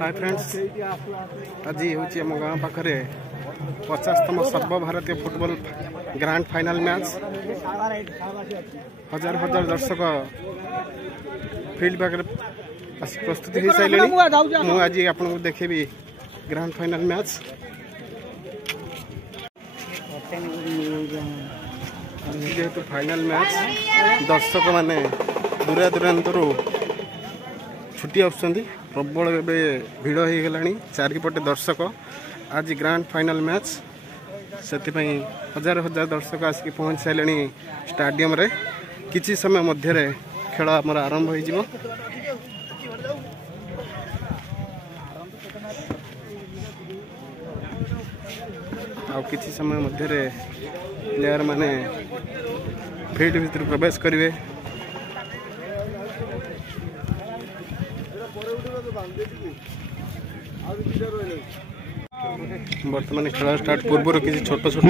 Hi friends, आज हूँ आम गाँव पाखे 50तम सर्वभारतीय फुटबॉल ग्रांड फाइनल मैच। हजार हजार दर्शक फील्ड पाखे प्रस्तुति हो सारे। मुझे आज आपको देखेबी ग्रांड फाइनल मैच। जेहेतु फाइनल मैच दर्शक माने दूरा दूरांतर छुट्टी आसुँच प्रबल भिड़ हो गला चारिपटे दर्शक। आज ग्रांड फाइनल मैच से हजार हजार दर्शक आसिक पहुँच सारे स्टाडियम रे। किछि समय मध्य खेल आमर आरंभ हो किछि समय मध्य प्लेयर माने फील्ड भीतर प्रवेश करेंगे। बर्तमान खेल स्टार्ट पूर्व किसी छोट छोट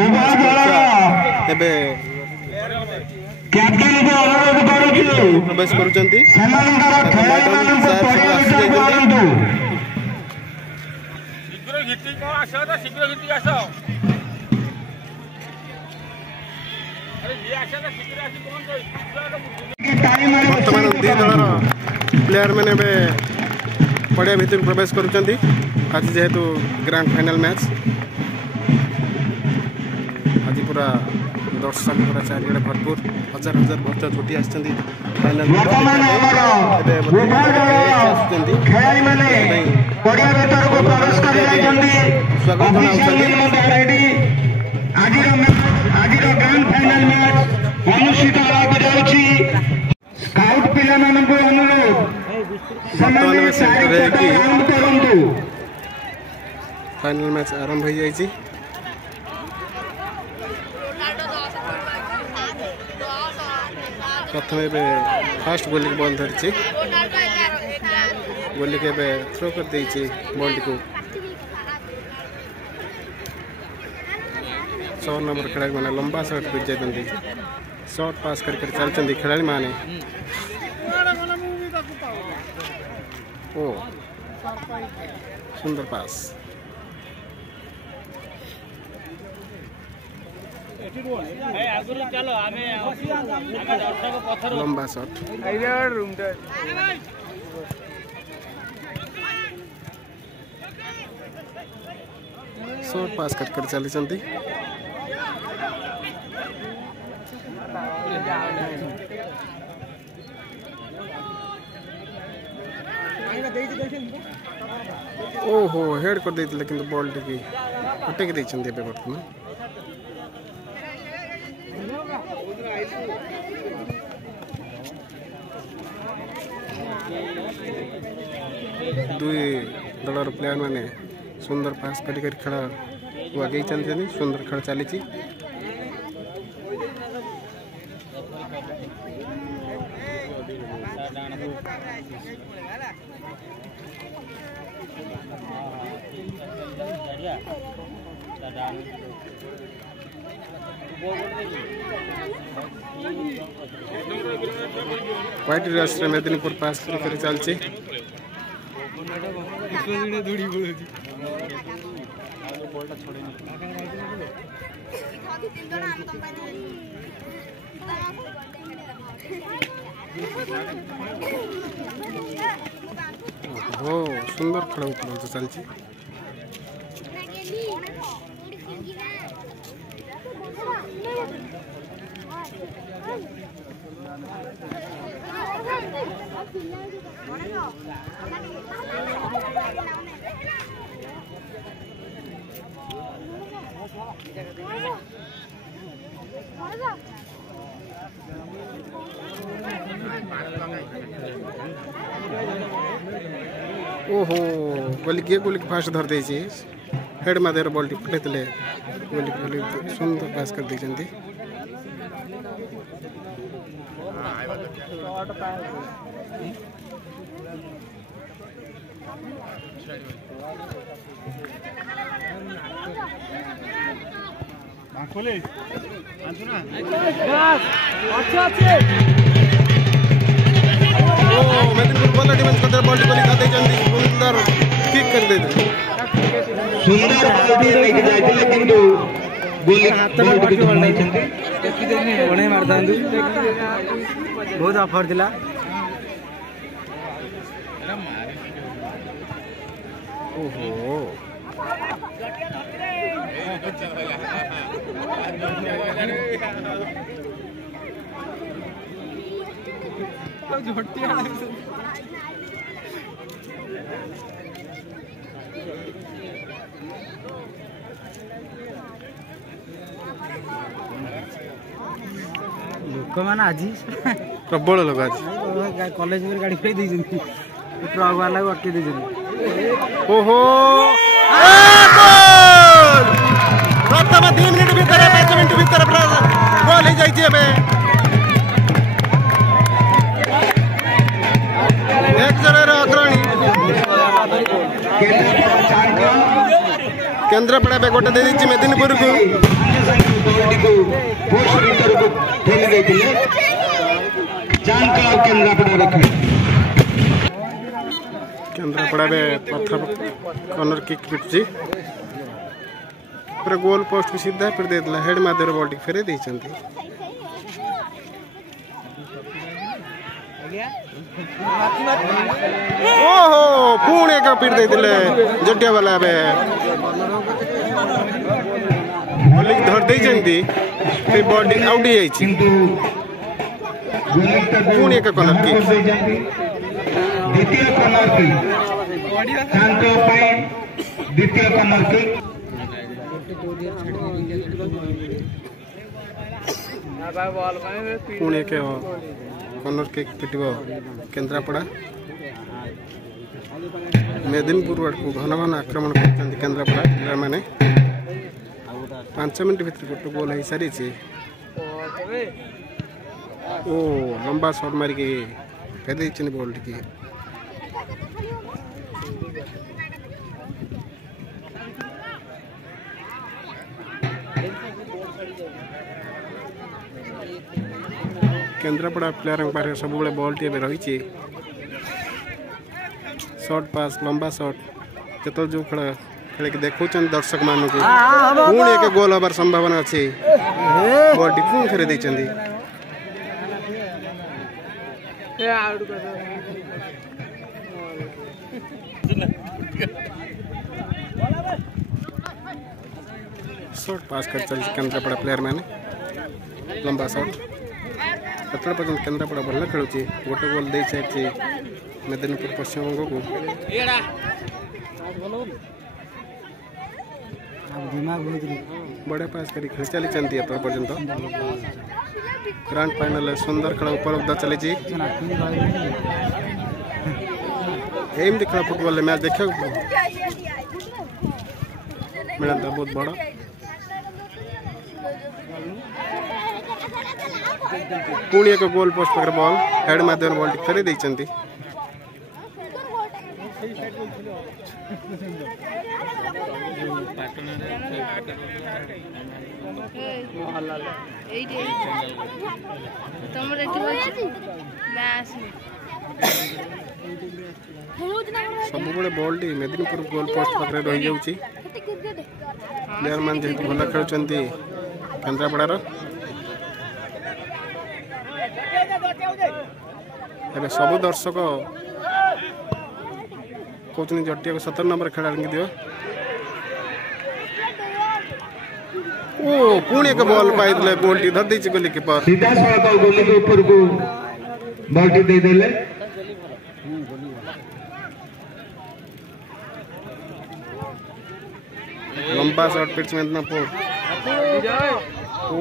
प्रवेश कर बर्तमान दी दलर प्लेयर मैंने पड़िया भीतर प्रवेश कर। आज जेहेतु ग्रांड फाइनल मैच आज पूरा दर्शक पूरा चारिड़े भरपूर हजार हजार बच्चा छुट्टी आसुँच फाइनल फाइनल मैच आरंभ हो जाए। प्रथम फास्ट बॉलिंग बॉल धरी बॉल के थ्रो कर दे बॉल को 6 नंबर खिलाड़ी मैंने लंबा शॉट पिट जाती शॉट पास कर चलते खिलाड़ी माने। ओ सुंदर पास लंबा शॉट शॉट पास कर चली। ओहो हेड कर देते लेकिन बॉल टी उठेक बर्तमान दुई दलर प्लेयर माने सुंदर पास कर खेल आगे चलते सुंदर खेल चली। व्हाइट राष्ट्र मेदिनीपुर पास कर चलती हो सुंदर खेल चलती। ओहो गोली फास्ट धर दे हेड मादे बॉल टी फुटे गोली सुंदर पास कर दी। मेदिनीपुर बॉल डिफेंस करते बॉल को निकाल दे सुंदर किक सुंदर बॉल लेके जाइले किंतु गोली बॉल को नहीं चंदी बणे मारदांदु बहुत ऑफर दिला ओहो लोक मैंने आज प्रबल लोक आज कॉलेज में गाड़ी पे दीजिए ट्रक वाला को अटके दीजिए ओहो प्रथम 2 मिनिट भीतर 5 मिनिट भीतर गोल हो जाइए एबे एक जगह अग्रणी केन्द्रापड़ा पे गोटे दे दी मेदिनीपुर को केन्द्रापड़ा में पत्थर कॉर्नर किक पिटुची पूरा गोल पोस्ट को सीधा फिर दे दिला हेड माध्यम बॉल फेरे देइचंती ओहो पुणे का पिट दे दिले जटिया वाला बे बॉल धर देइचंती फिर बॉडी आउट ही जाइछि पुणे का कॉर्नर किक द्वितीय कॉर्नर किक शांतो पे द्वितीय कॉर्नर किक पुणे के कॉर्नर किक पिटबो केन्द्रापड़ा मेदिनीपुर वार्ड को घन घन आक्रमण कर केन्द्रापड़ा पिला माने 5 मिनट भीतर गोटे गोल हो सारी ओ लंबा शॉट मार के फेर देइछन बॉल टी केन्द्रापड़ा प्लेयर पाखे सब बॉल टी रही शॉर्ट पास लंबा शॉट जो जो खेल खेल देखुं दर्शक मान पुणी एक गोल हबार संभावना अच्छी बॉल टी पुणी फेर देइछंती शॉर्ट पास कर चल केन्द्रापड़ा प्लेयर मैंने लंबा शॉट पतला पर्यटन केन्द्रापड़ा भल खेलुची गोटे गोल दे सारी मेदिनीपुर पश्चिमबंग को बड़े पास कर खेल चली चलती पर्यंत ग्रांड फाइनल सुंदर खेल उपलब्ध चली एमती खेल फुटबॉल मैच देखा मिलता बहुत बड़ा पुणी एक गोल पोस्ट पाखे बॉल हेड माध्यम बॉल फेरी देइछंती सब ball T Medinipur goal post पाखे रही जाऊँगी प्लेयर मान जेहेतु भल खेलुंट केन्द्रापड़ार एबे सब दर्शक कहते जटिया को 17 नंबर खेला दियो ओ पुणी एक बॉल पाई बॉल टी धर देछि गोली कीपर सीधा सड़क गोली के ऊपर को बॉल टी दे देले लंबा शॉट पिच में ना पो ओ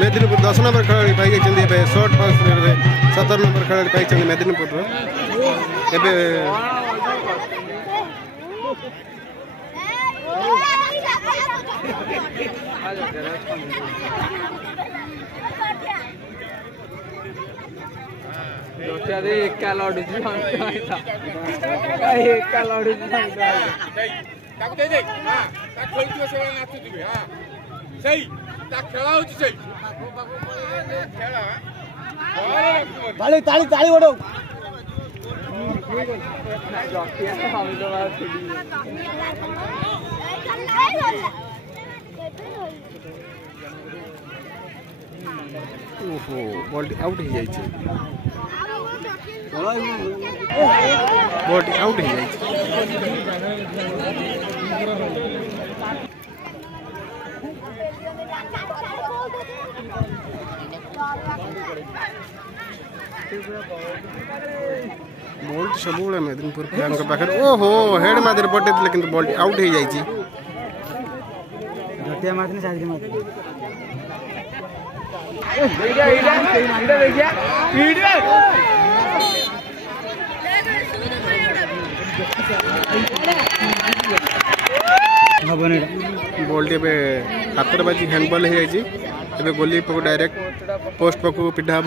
मेदिनीपुर 10 नंबर खेलाड़ी पाई जाइए शॉर्ट पास 17 नंबर खेलाड़ी पाई मेदिनीपुर एका लड़ू एका लड़ू ताली ताली ताली बड़ो ओहो बॉल आउट हो जाए बॉल आउट हो जाए बॉल सब मेदिनीपुर प्लेयर पाखे ओहो हेड मादर पटे लेकिन बॉल आउट हो जाए बॉल टी हाथ बाजी हैंडबॉल हो जाए गोली पक डायरेक्ट पोस्ट पक पिटा हम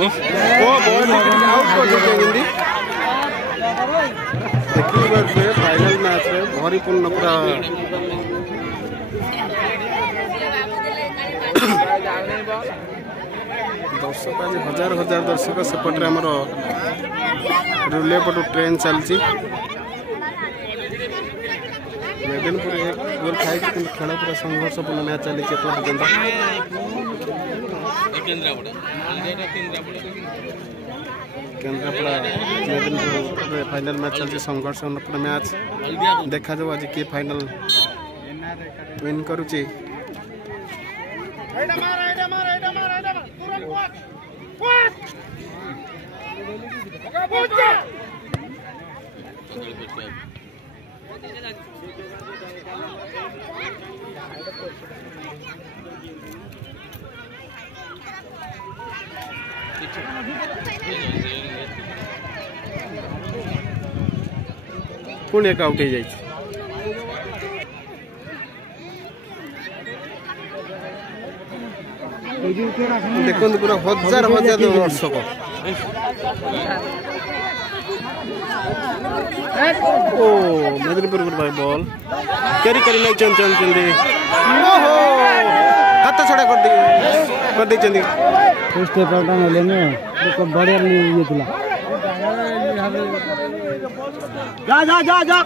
फाइनल मैच रे भरीपूर्ण पूरा दर्शक आज हजार हजार दर्शक सेपटे आमर रिले पटू ट्रेन चलती मेदिनीपुर एक गोल खाई खेल पूरा संघर्षपूर्ण मैच चली केन्द्रापड़ा मेदिनीपुर फाइनल मैच चलती संघर्षपूर्ण मैच देखा जाओ आज किए फाइनल विन करुच्ची पुणे एक आउट हो जाए देखो पूरा हजार हजार दर्शक ओ मेदिनीपुर बॉल कैरी करी नहीं चलते हाथ छड़ा कर दी बढ़िया ये तुला जा जा जा जा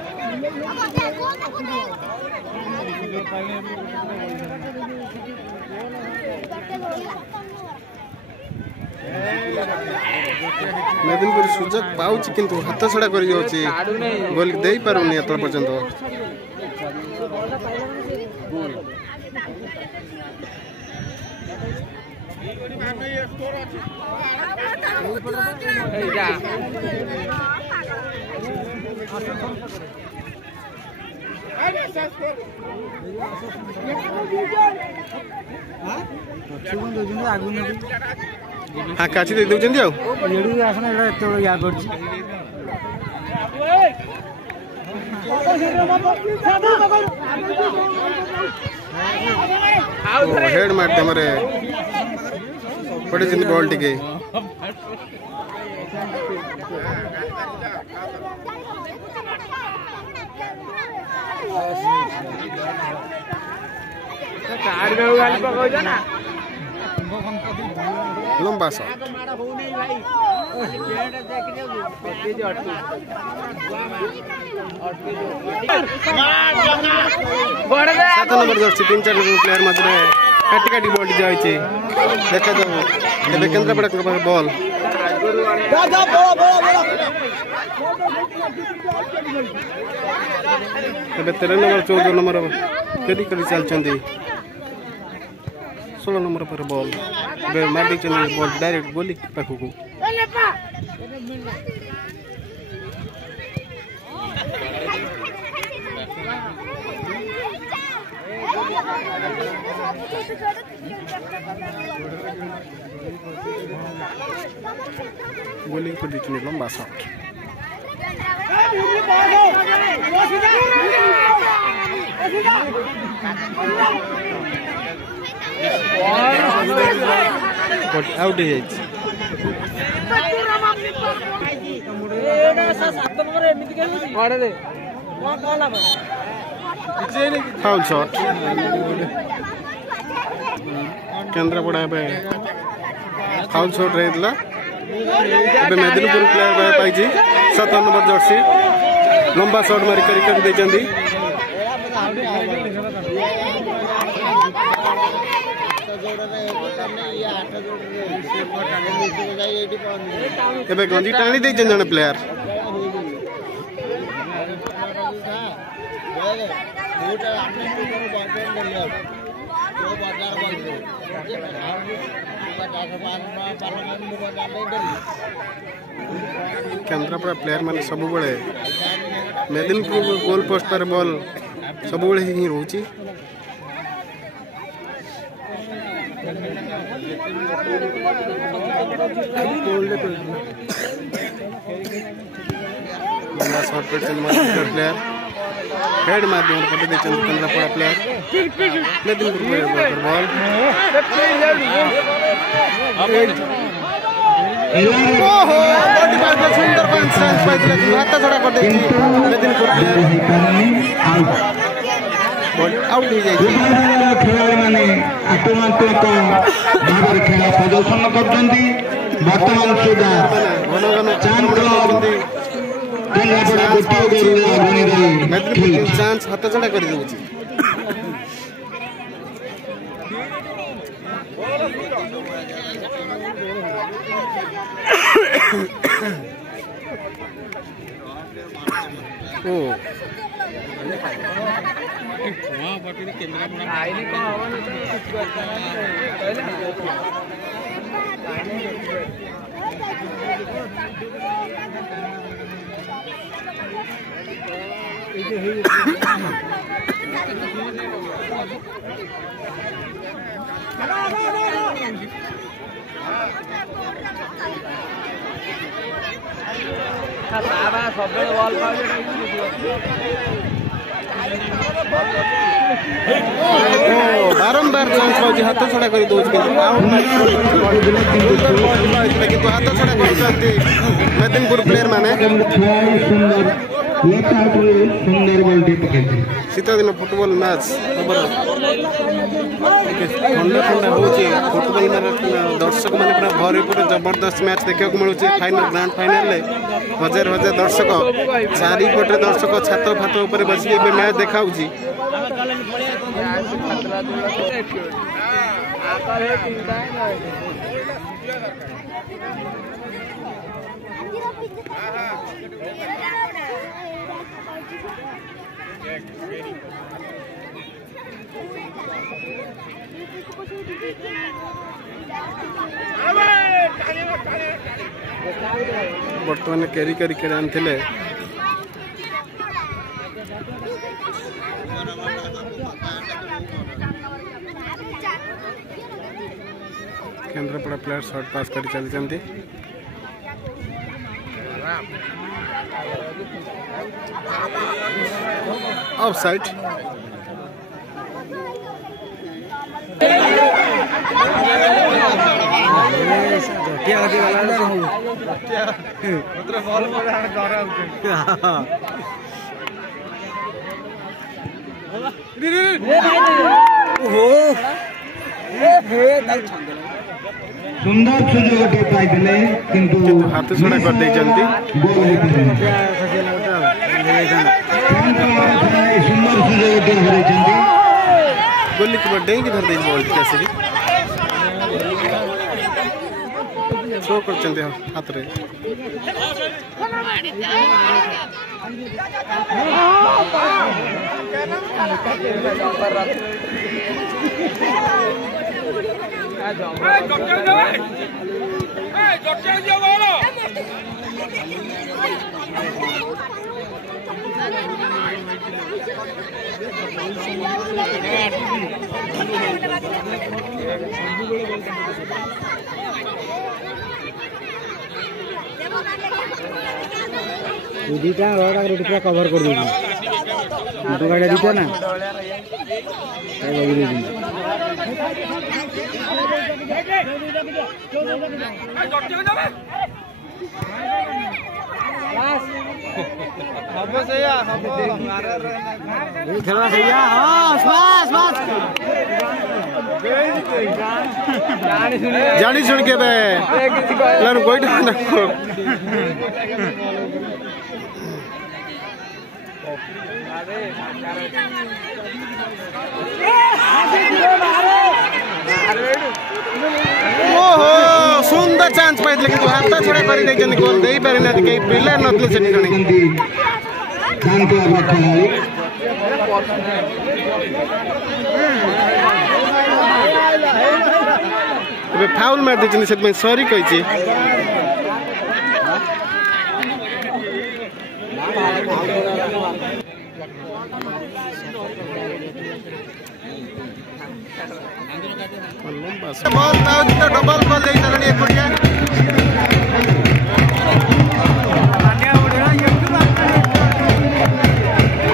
मेदिनीपुर सुजोग पाउच किंतु हाथ छड़ा कर गोल दे पारुनी एत पर्यंत हाँ काची दे दउछन दियो एडी आसना एटा एतो या करछि हेड मार दे मरे पड़े जिंद बॉल टिके कार्ड में गाली पकाउ ना लंबा सा सात नंबर जर्सी 3-4 प्लेयर मध्य काटी काटी बॉल जाए देखा जाऊ ए केन्द्रापड़ा बॉल ए 13 नंबर 14 नंबर केदी कर चलचंदी 16 नंबर पर बॉल मार दी बॉल डायरेक्ट गोली पाखक गोली कर दी लंबा शॉट आउट हो जाइए foul shot Kendrapara foul shot रही मेदिनीपुर प्लेयर पाई 7 नंबर जर्सी लंबा शॉट मारी कर देती एबे गंजी टाणी दे जने प्लेयर केन्द्रापड़ा प्लेयर माने सब बड़े मेदिनीपुर गोल पोस्ट पर बॉल सब बड़े ही रोची शॉट प्लेयर हेड माध्यम पटे देचन केन्द्रापड़ा प्लेयर मेदिनीपुर बॉल ओहो बॉडी पास में सुंदर पांच रन पाइले कि हाथ छड़ा कर देती मेदिनीपुर प्लेयर आउट हो जाए खिलाड़ी माने आक्रामक भाव खेल प्रदर्शन करछंती वर्तमान सुधा केन्द्रापड़ा गोटे गोल चांस हाथ छड़ा कर देउची ओ बारंबार चांस पाँच हाथ छड़ा कर दौर किंतु हाथ छड़ा कर मेदिनीपुर प्लेयर माने शीत दिन फुटबॉल मैच ठंडा ठंडा हो फुटबॉल दर्शक मैंने पूरा भरपूर जबरदस्त मैच देखा मिलूँ फाइनल ग्रांड फाइनल हजार हजार दर्शक चारिपटे दर्शक छात फात उपर बस मैच देखा बर्तमान कैरी कर आनते केन्द्रापड़ा प्लेयर शॉर्ट पास कर चलती ऑफ साइड सुंदर सुजोग पाइले किंतु हाथ छड़ा कर दे जल्दी सुंदर सुजोग गोली के डेंगी धर दे बॉल कैसे शो कर हाथ रे पूरा कवर कर तो गाड़ी दीजिए ना खेलना सही है। हाँ बस बस जानी सुन के बे लार कोई ना ओहो सुंदर चांस पाई लेकिन तो हाथ छोड़ा कर दे जन गोल देई पारे ना के प्लेयर नतले से जणी शांत रखिए ଏବେ ଫାଉଲ ମାରି ଦେଇଛନ୍ତି ସେଥିପାଇଁ ସରି କହିଛି। ବଲ୍ ପାଉଛି ତ ଡବଲ ବଲ୍ ଦେଇଦେଲେଣି ଏପଟିଆ।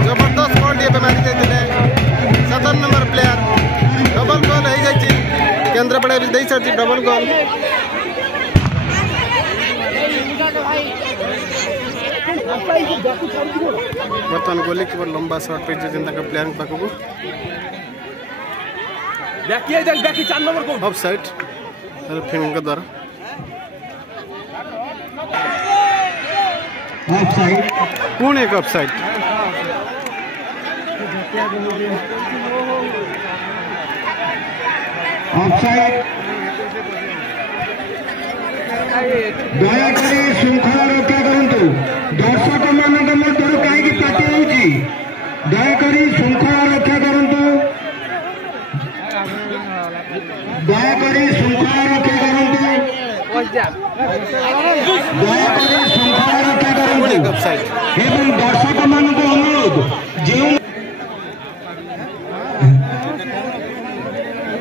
ଜବରଦସ୍ତ ବଲ୍ ଟିକେ ମାରି ଦେଇଥିଲେ 7 ନମ୍ବର ପ୍ଲେୟାର। ଡବଲ ବଲ୍ ହେଇଯାଇଛି केन्द्रापड़ा भी दे सारी डबल गोल। बर्तमान गोली कीपर लंबा शॉट पे प्लेयर पाखक ऑफ साइड फिल्म द्वारा पुणे एक ऑफ साइड ଦୟାକରି ଶୃଙ୍ଖଳା ରକ୍ଷା କରନ୍ତୁ। ଦର୍ଶକ ମାନଙ୍କ ମଧ୍ୟରୁ କାହିଁକି ପାଟି ହେଉଛି? ଦୟାକରି ଶୃଙ୍ଖଳା ରକ୍ଷା କରନ୍ତୁ। ଦୟାକରି ଶୃଙ୍ଖଳା ରକ୍ଷା କରନ୍ତୁ। ଦୟାକରି ଶୃଙ୍ଖଳା ରକ୍ଷା କରନ୍ତୁ ଏବଂ ଦର୍ଶକ ମାନଙ୍କୁ ଅନୁରୋଧ ଯେଉଁ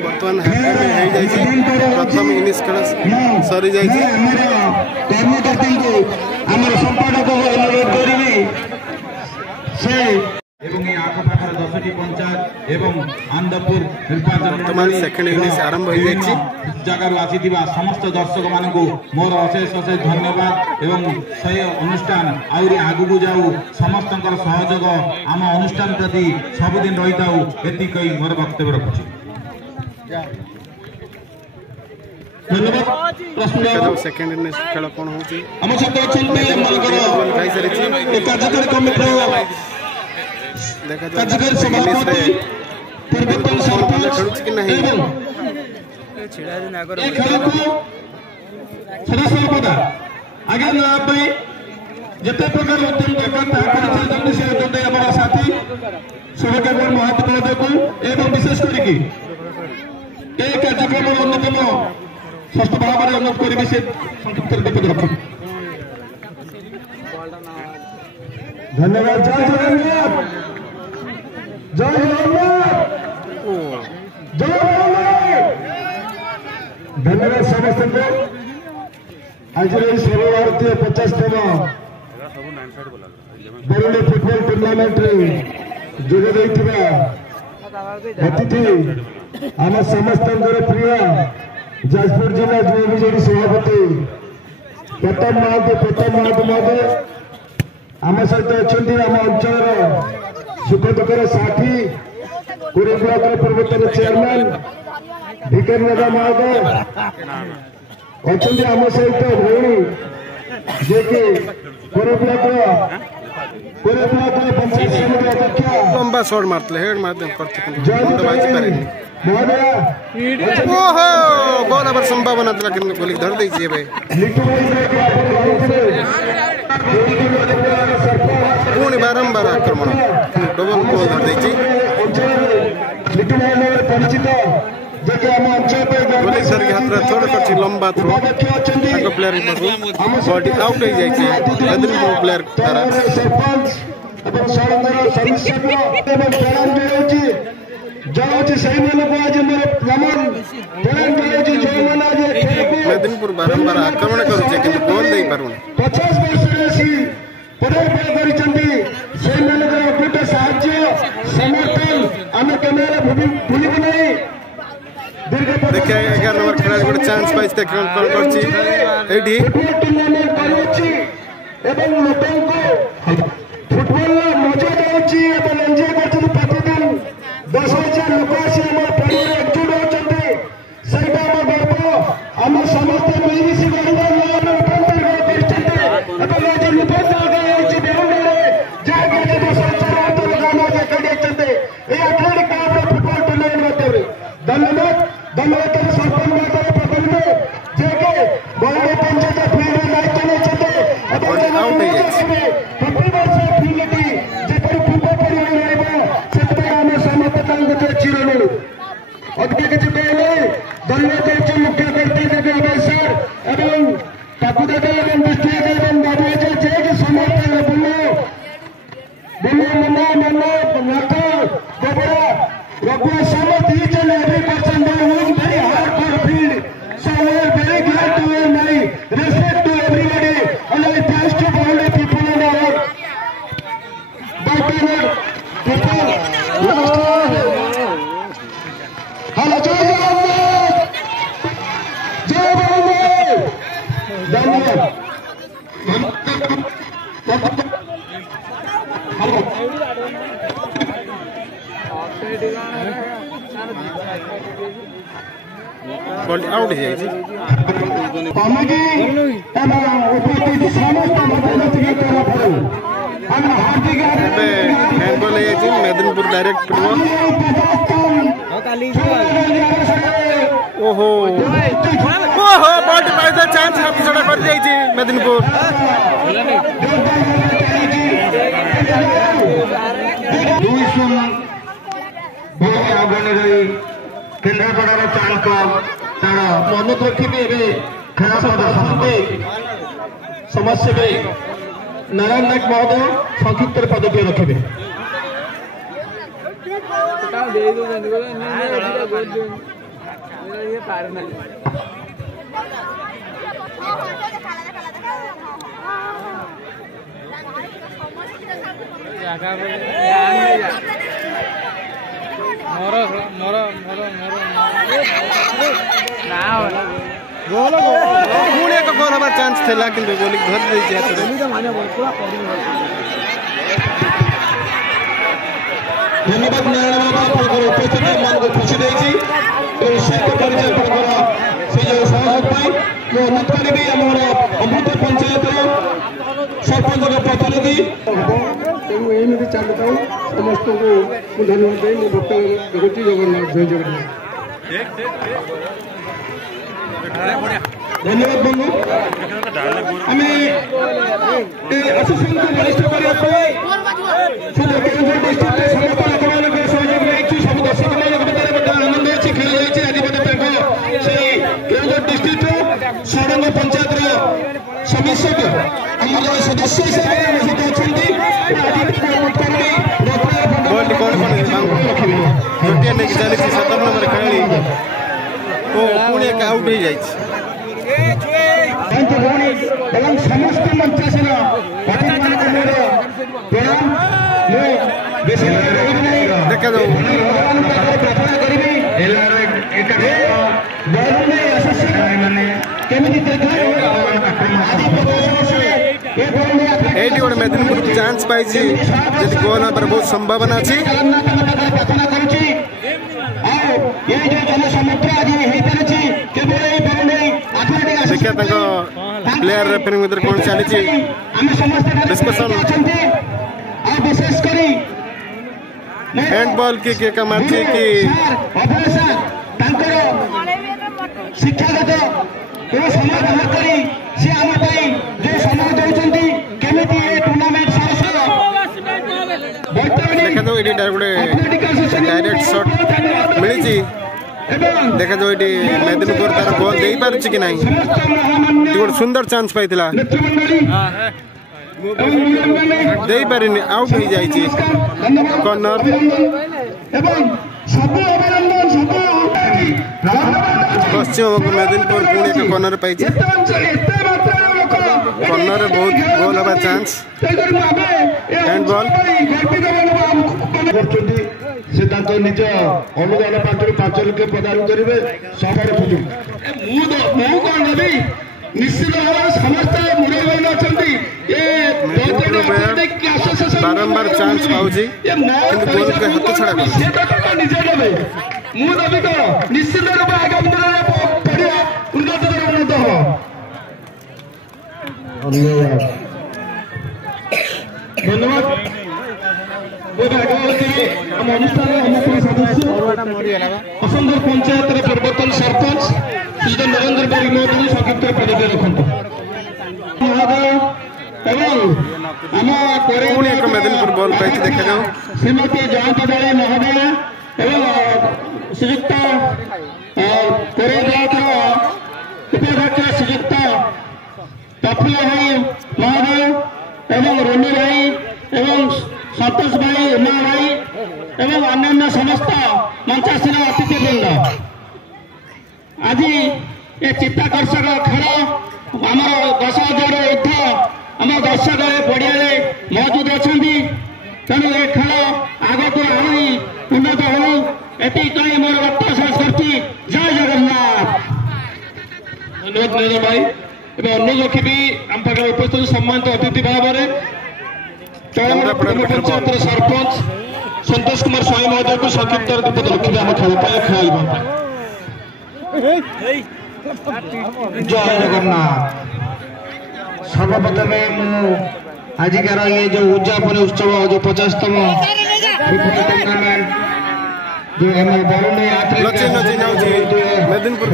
बर्तमान प्रथम इनिंग्स खेल सरी जाइए। कर्मकर्ता आमर संपादक अनुरोध करी से आखपाखर 10टी पंचायत एवं आनंदपुर निर्वाचन सेकेंड इनिंग्स आरंभ हो जाए जगार आसीथिबा समस्त दर्शक मानकु मोर अशेष अशेष धन्यवाद एवं सही अनुष्ठान आउरी आगु जाऊ समस्तंकर सहयोग आम अनुष्ठान प्रति सबुदिन रही थाऊ एति कही मोर वक्तव्य रखुछि। धन्यवाद। सेकेंड इनिंग्स खेल कौन होची हम सहित अछंती हमनकर कार्यकारी कमिटी देखा कार्यकारी सभापति पूर्वतन सरपंच खेलुछि कि नहीं छिड़ा दिन आगर ए खेल को सदा सर्वदा आगे न पई जते प्रकार उद्यम करता परिचय से होते हमारा साथी सुभकेंद्र महाविद्यालय को एवं विशेष करके ए कार्यक्रम अन्यतम षष्ठ भाव में अनुरोध करी से संक्षिप्त निवेदन रख। धन्यवाद। जय जगन्नाथ जय जगन्नाथ जय जगन्नाथ। धन्यवाद समस्त को आज सर्वभारतीय 50तम बरौनी फुटबॉल टूर्नामेंट जोग अतिथि आम समस्त प्रिय जाजपुर जिला युवा विजेडी सभापति प्रताप महातो महोदय आम सहित अच्छा आम अंचल सुख दुखर साथी पुरी ब्लॉक पूर्वतन चेयरमैन भिकेन्द्र महोदय अच्छा आम सहित भौणी जे कि पुरी ब्लॉक पंचायत समिति अध्यक्ष लंबा शॉट मारते हेड मारते करते ओहो गोल अबर संभावना था लेकिन गोली धर दीजिए भाई पुणी बारंबार आक्रमण डबल गोल धर दीजिए परिचित गोली सर के हाथ थोड़ा कर लंबा थ्रो प्लेयर बॉडी आउट हो जाए प्लेयर द्वारा मेदिनीपुर बारंबार आक्रमण करुचे कि गोल दे पारुन 50 वर्ष पदार्पण कर भूलिबे नहीं देखिए 11 नंबर खेलाड़ी गोटे चांस पाइछ देखिए कौन करछि एठी टूर्नामेंट करछि एवं लोकंको फुटबॉल मजा देछि एवं एंजॉय करछि प्रतिदिन 10,000 लोक आसी हमर परिवार एकजुट होचंते सैटा हम गर्व हम समस्त मिलिमिशि गढ़िबा नाम रूपांतर करछंते एवं आज रूपांतर होछि बेहुडरे जागे जे 10,000 गाना जे कडेचंते ए एथलेटिक क्लब फुटबॉल टूर्नामेंट माध्यमरे धन्यवाद सरपंच माता पकड़े जेके बड़े पंचायत फील्ड में लाइट चले चलते प्रति वर्ष फील्ड जेपर पूर्व परिवार रहबो सेते हम समस्त तांगते चिरनु अदके के कहले धन्यवाद जे मुख्य करते देबे अवसर एवं ताकु देबे एवं दृष्टि एवं बाबू जे जे समस्त बोलो मना नाका गोबरा Raghu Samad, each and every person they work very hard for the field. So we are very glad to hear my respect to everybody and I thanks to all the people in the world. Hello, Jai ball out है जी committee एवं उपस्थित समस्त मतदाताओं को हम हार्दिक handball है जी Medinipur direct football ओहो ball pies chance हाथ छड़ा कर जाई जी मेदिनीपुर केन्द्रापड़ार चालक तार अनुरोध रखिए खेल प्रदर्शन समस्या नारायण नायक महोदय संक्षिप्त पदवीय रखिए पुणे का गोल हमारा चांस था किंतु गोली घर दे जाते धन्यवाद नारायण बाबा उपस्थित मान को खुशी देछि निश्चित परिचय से जो सहयोग पाई मो अनुरोध करी हमर अमृत पंचायत सरपंच के प्रतिनिधि तेणु एमती चलता समस्त को धन्यवाद दे वक्तव्य देखुची जगन्नाथ जय जगन्नाथ धन्यवाद बंधु आम एसोसिएशन को बलिष्ठ करने सहयोग रही सब दर्शक आनंद अच्छी खेल आज केन्दुझर डिस्ट्रिक्ट षडंग पंचायत समीक्षक आम सदस्य हिसाब से अच्छा आउट हो जाए समस्त मंचासीन देखा जाऊ प्रार्थना करी एटी गोटे मेदिनीपुर चांस पाई गोल हमारे बहुत संभावना अच्छी देखिए प्लेयर रेफरी मध्य कौन चली डिस्कशन हैंडबॉल की मार्ची कि शिक्षागत समय बाहर करी सी आम जो समय देउछंती केमिति ए टूर्नामेंट देखा जाऊ ये डायरेक्ट शॉट मिली देखा जाऊ ये मेदिनीपुर तार गोल दे पार कि ना गोटे सुंदर चांस पाई दे पारे आउट हो जाए कॉर्नर पश्चिम मेदिनीपुर पुणे का कॉर्नर पाई कॉर्नर बहुत गोल हवा चांस हैंडबॉल सिद्धांत निज अनुदान पार्टी 5 लक्ष प्रदान करेंगे सफल सुযোগ मु कौन नेबी निश्चित भाव समस्त मुरई भाई अच्छा बारंबार चांस पाउजी गोल के हाथ छड़ा निजे देवे मु दाबी कर निश्चित रूप आगामी दिन पढ़िया उन्नत उन्नत हो धन्यवाद अनुष्ठान सदस्य असंख्य पंचायत पूर्वतन सरपंच श्री नरेंद्र बारी महोदय संक्षिप्त पदवी रखते मेदिनीपुर बॉल पाई देखा जाओ श्रीमती जयंती बाड़ी महोदय एवं श्रीयुक्त उपाध्यक्ष श्रीयुक्त प्रफुल्ल भाई महोदय एवं रोनी भाई एवं संतोष भाई उमा भाई एवं अन्य समस्त मंचासीन अतिथिवृंद आज ये चित्ताकर्षक खेल आम 10,000 ऊर्ध आम दर्शक पड़िया मौजूद अच्छा तेणु ये खेल आगक आहरी उन्नत हो ये कहीं मोर वक्तव्य शेष करती जय जगन्नाथ। धन्यवाद निरंजन भाई अनुरोध रखी आम पाखे उपस्थित सम्मानित अतिथि भाव में पंचायत सरपंच संतोष कुमार स्वाई महोदय को संक्षिप्त पद रखिए आम खेल खेल जय जगन्नाथ। सर्वप्रथम आजिकार ये जो उद्यापन उत्सव जो 50तम टूर्नामेंट जो मेदिनीपुर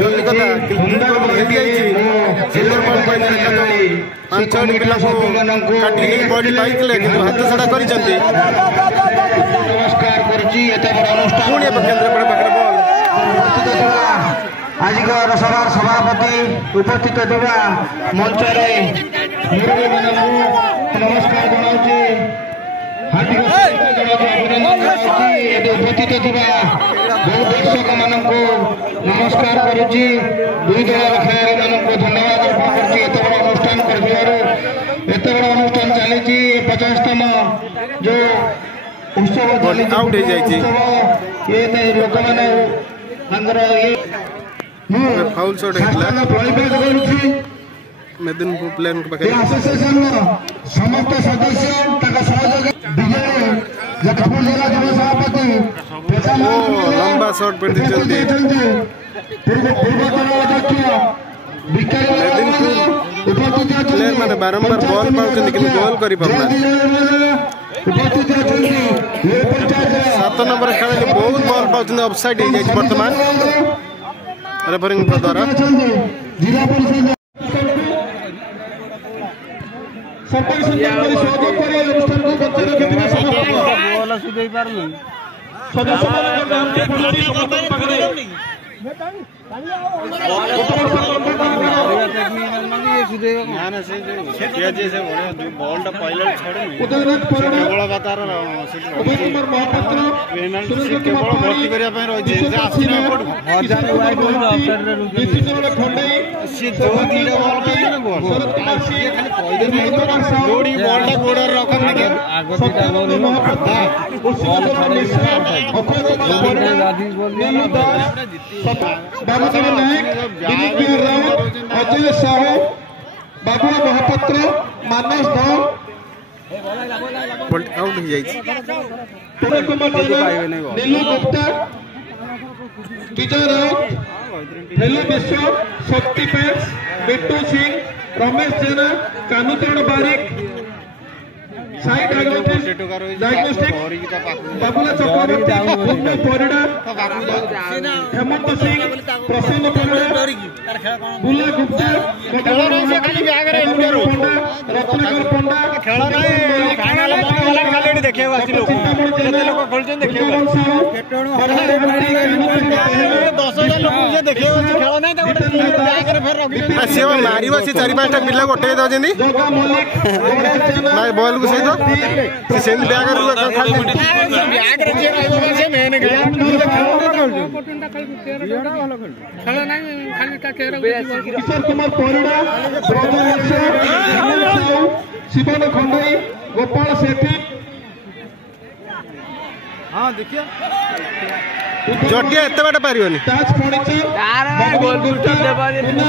हाथ छड़ा कर नमस्कार आजिकर सभार सभापति उपस्थित थिबा मंच मुरली मानू नमस्कार जनाऊँ हार्दिक अभिनंदन उपस्थित थिबा बहु दर्शक मानक नमस्कार करुच्ची दुई दल खेलाड़ी मानक धन्यवाद अर्पण करुच्ची एत बड़ अनुष्ठान कर अनुष्ठान चली 50तम जो उत्सव ये लोक मैंने फाउल शॉट मेदिनीपुर प्लेन एसोसिएशन समस्त सदस्य सहयोग जगतपुर जिला जुब सभापति लंबा शॉट पे पूर्वतन अध्यक्ष प्लेयर मैंने बारंबार बॉल पाउछ लेकिन गोल कर पारना 7 नंबर खेल बहुत बॉल पाउछ ऑफसाइड हो जाए वर्तमान रेफरिंग द्वारा जिला परिषद सरपंच सहयोग कर अनुष्ठान को बच्चे रखिथिबा बॉल सुधै पारनु सदस्य बाबूजी नायक दिलीप बिहार राउत अजय साहू बाबुआ महापात्र मानस धर आउट हो जाए नीलू गुप्ता विजय राउत हेलू मिश्र शक्ति पेंस बिट्टू सिंह रमेश जेना कानुचरण बारिक साई डायग्नोस्टिक बाबुला चक्रवर्ती भूमि परिडा हेमंत सिंह प्रसन्न परिडा बुला गुप्ता रत्नाकर पंडा सी मार सी 4-5टा पिला गोटे दौरान बॉल को सहित से किशोर कुमार परिड़ा शिवन खंडई गोपाल सेठी हाँ देखिए जटिया एत बाट पार ताज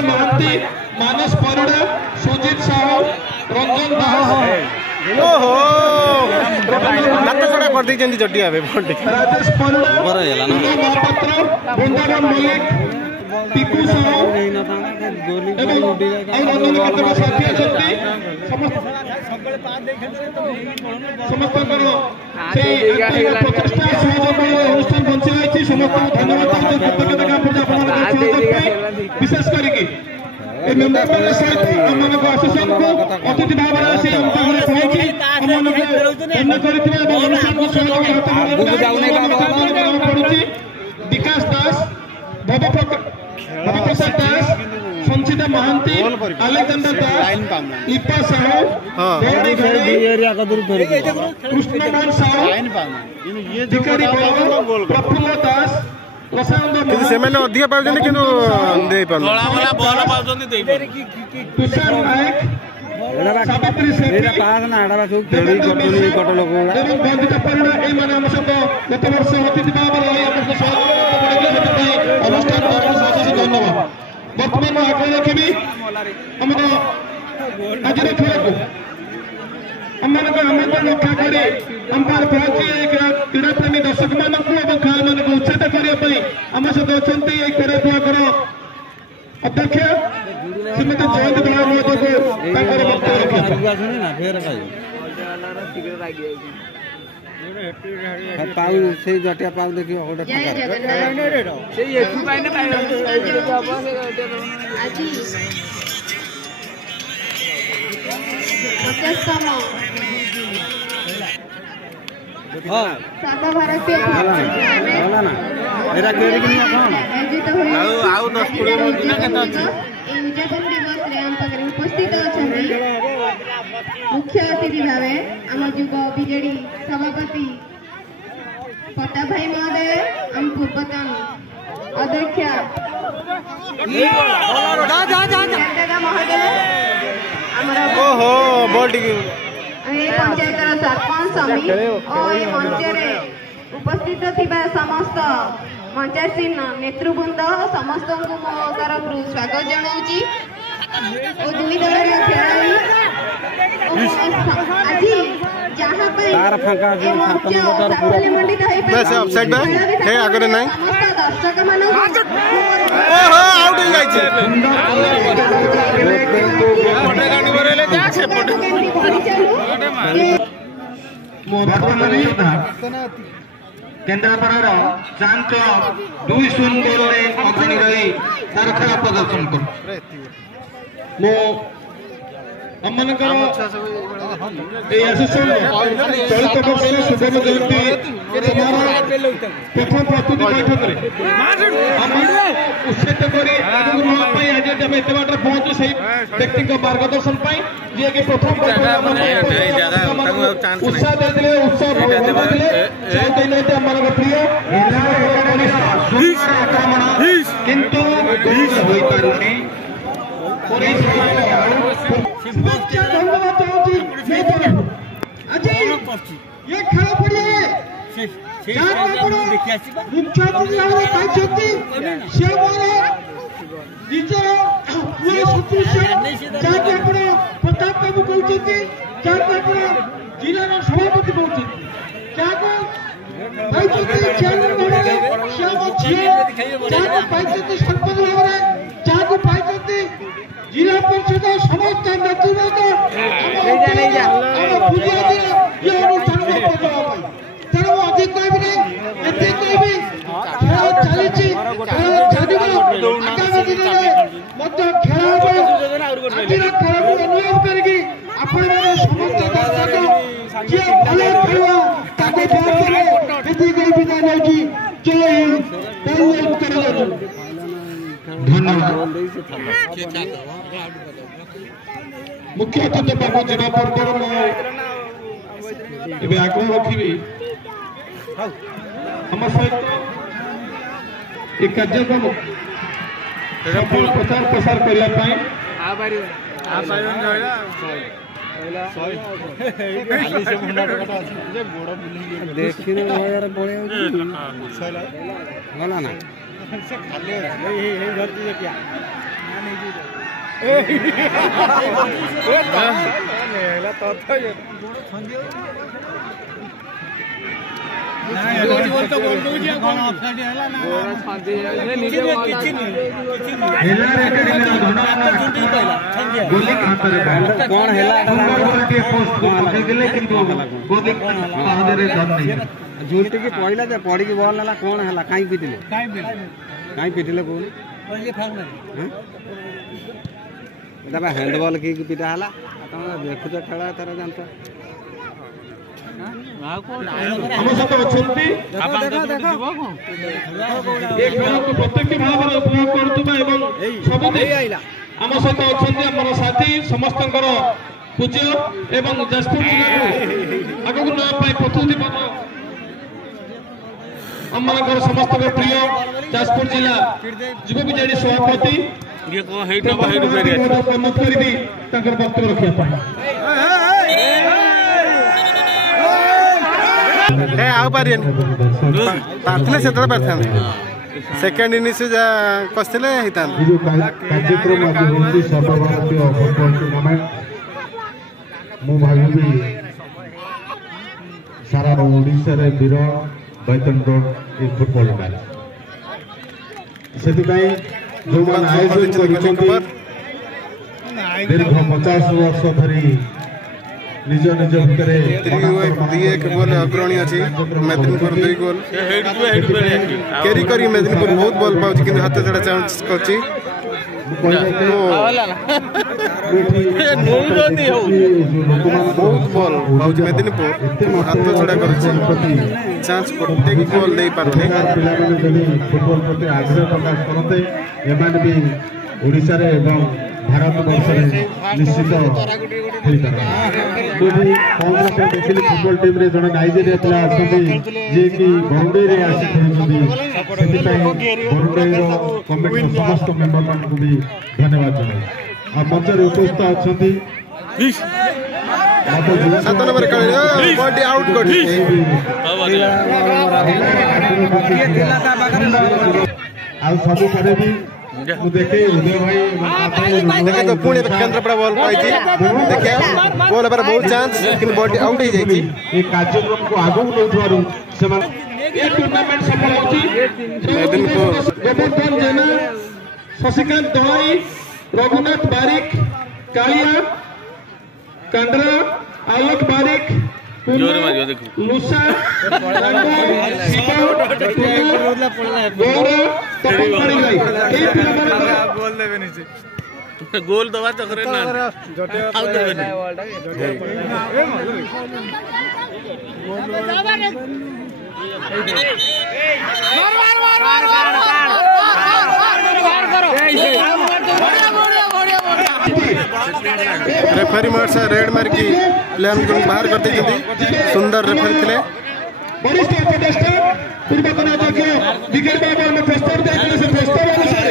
महांती मानस परिड़ा सुजीत साहू रंजन ओहो हाथ छड़ा कर दी जटिया राजेश परिड़ा महापात्र वृंदावन मल्लिक टीकू साहू समस्त प्रतिष्ठा सहयोग अनुष्ठान बंची रही समस्त धन्यवाद विशेष करके मेम्बर सहित आम आसोसिएशन को अतिथि भाव से पड़ी विकास दास भवप्रसाद दास संचिता महांती अलेक्जेंडर दास लिपा साहू कृष्णकांत साहू धिकारी प्रफुल्ल दास अधिक पाँच तुषार नायक सावित्री सेठी बंदिता परिड़ा एम सहित गत वर्ष अतिथि भाव अनुष्ठान धन्यवाद बर्तमान आगे रखी आम आज खेल को आमंत्रण रक्षा कर क्रीड़ा प्रेमी दर्शक मानक खेल मान उत्साहित करने आम सहित अच्छा क्रीड़ा विभाग अध्यक्ष श्रीमती जयंती जटिया पाऊ देखिए सर्वभारतीय उद्यापन दिवस उपस्थित अच्छा मुख्य अतिथि भाव आम युव बीजेडी सभापति पट्टा भाई महोदय आम पूर्वतन अध्यक्षा पंचायत सरपंच समिति और मंच उपस्थित थिबा समस्त पंचायती नेतृवृंद समस्त को मो तरफ स्वागत जनाऊँगी और दुई दल खेलाड़ी आज जहाँ मंडित दर्शक मान केन्द्रापड़ार जांच 2-0 गोल अग्रणी रही तार खेल प्रदर्शन कर चलित वर्ष सुगम जयंती प्रथम प्रस्तुति बैठक उत्साहित कर आज एत बाट पहुंचु से व्यक्ति मार्गदर्शन जी कि प्रथम उत्साह देते उत्साह प्रिय किंतु धन्यवाद आज ये खेल पड़िए मुख्य अतिथि निजर पुआ सदृश जहाँकि प्रताप बाबू कहते जहाँकि जिलार सभापति कहते चेयरमैन भाव सरपंच भाव जिला परिषद समस्त नेतृवृंद तेणु अधिक कहबी कहबी खेल चली आगामी दिन में खेल आज खेल को अनुरोध करके समस्त दर्शक जी भल खेल विदाय जय हिंद धन्यवाद। मुख्य अतिथि पाक जीवा पूर्व मुझे आग्रह रखी हम सहित एक कार्यक्रम प्रचार प्रसार करने झूठी की पड़ला पड़ी की बॉल ना कौन है कहीं पिटिले कहीं पिटिले कौन हैंडबॉल की पिटा है देखुच खेल तार जानता प्रत्यक्ष भाव उपभोग आम सहित अच्छा आम साथी समस्त पूज्य एवं जाजपुर जिला आगे नापाई प्रस्तुति आम समस्त प्रिय जाजपुर जिला युव विजेडी सभापति वक्तव्य रखा सेकेंड इनिंग्स कसले कार्यक्रम सर्वभारतीय फुटबॉल टूर्नामेंट मु भावी सारा ओडिशा रे वीर बैतनगढ़ फुटबॉल मैच से जो मान आयोजन कर दीर्घ 50 वर्ष धरी निज निज भितर गोल अग्रणी अच्छी मेदिनीपुर 2 गोल कैरी करी मेदिनीपुर बहुत बॉल पाँच कि हाथ छड़ा चांस कर बहुत बॉल पाँच मेदिनीपुर हाथ छड़ा कर चांस गोटे गोल दे पारे फुटबॉल प्रति आग्रह प्रकाश करते भी ओडिशा रे एवं भारत वर्ष निश्चित देखिए फुटबॉल टीम रे जन नाइजेरिया पिला जी कि बरुंडई आसी बरुंडई कमिटी समस्त मेंबर मान को भी धन्यवाद जनाई आ मंच रे उपस्थित अच्छा 7 नंबर बॉडी आउट कर सब करे भी देखे उदय भाई देखे तो पुणे केन्द्रापड़ा बॉल पाई देखिए बॉल पर बहुत चांस लेकिन बॉडी आउट हो जाई ये कार्यक्रम को आगु नौथवारु समान ये टूर्नामेंट सफल होची मेदिनीपुर गोवर्धन जेना शशिकांत दलाई रघुनाथ बारिक कालिया कंडरा आलोक बारिक लुसा गोल दबा तो करे ना रेफरी मार से रेड मार की प्लेयर को बाहर करते सुंदर रेफरी थे वरिष्ठ उपदेष्टा पूर्वतन अध्यक्ष विकेट बाबू में प्रस्ताव देते से प्रस्ताव अनुसार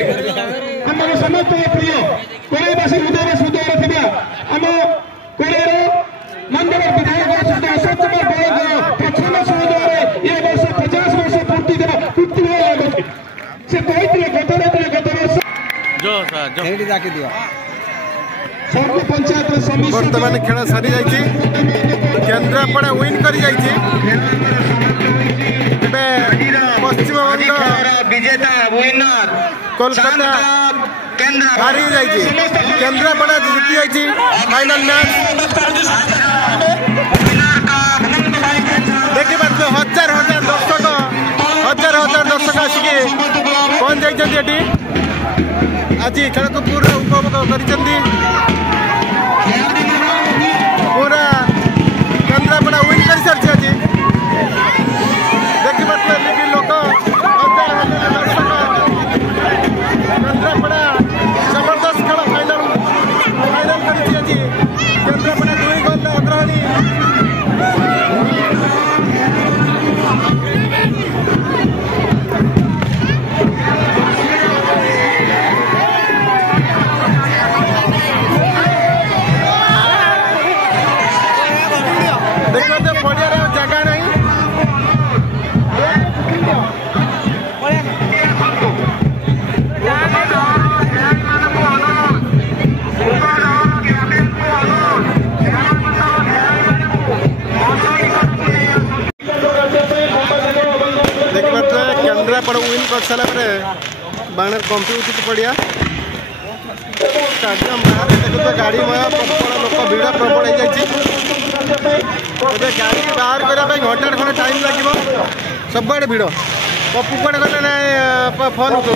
हमर समस्त प्रिय कोरेवासी हृदय सुदूर थिबा हम कोरेर मंडल विधायक सदा अशोक कुमार बळगो प्रथम सुदूर ये वर्ष 50 वर्ष पूर्ति देबा पूर्ति हो से कहितले गत वर्ष जो हेडी जाके दियो सर्व पंचायत समिति वर्तमान खेल सारी जाइए केन्द्रापड़ा विन कर पश्चिम बंग विजेता विनर कोलकाता हारी जाइए केन्द्रापड़ा जीति जाइए फाइनल मैच देखिए हजार हजार दर्शक आसिक पहुंच जाइए आज खेल को पूरा उपभोग कर पूरा केन्द्रापड़ा विन कर सारी आज देखिए लोक केन्द्रापड़ा बाणर कंपी उठित पड़िया स्टाडियम बाहर देखुए गाड़ी प्रबल लोक भिड़ प्रबल हो जाए गाड़ी बाहर करने घंटा खंडे टाइम लगे सबुआड़े भिड़ पप्पू कड़े गले ना फोन कर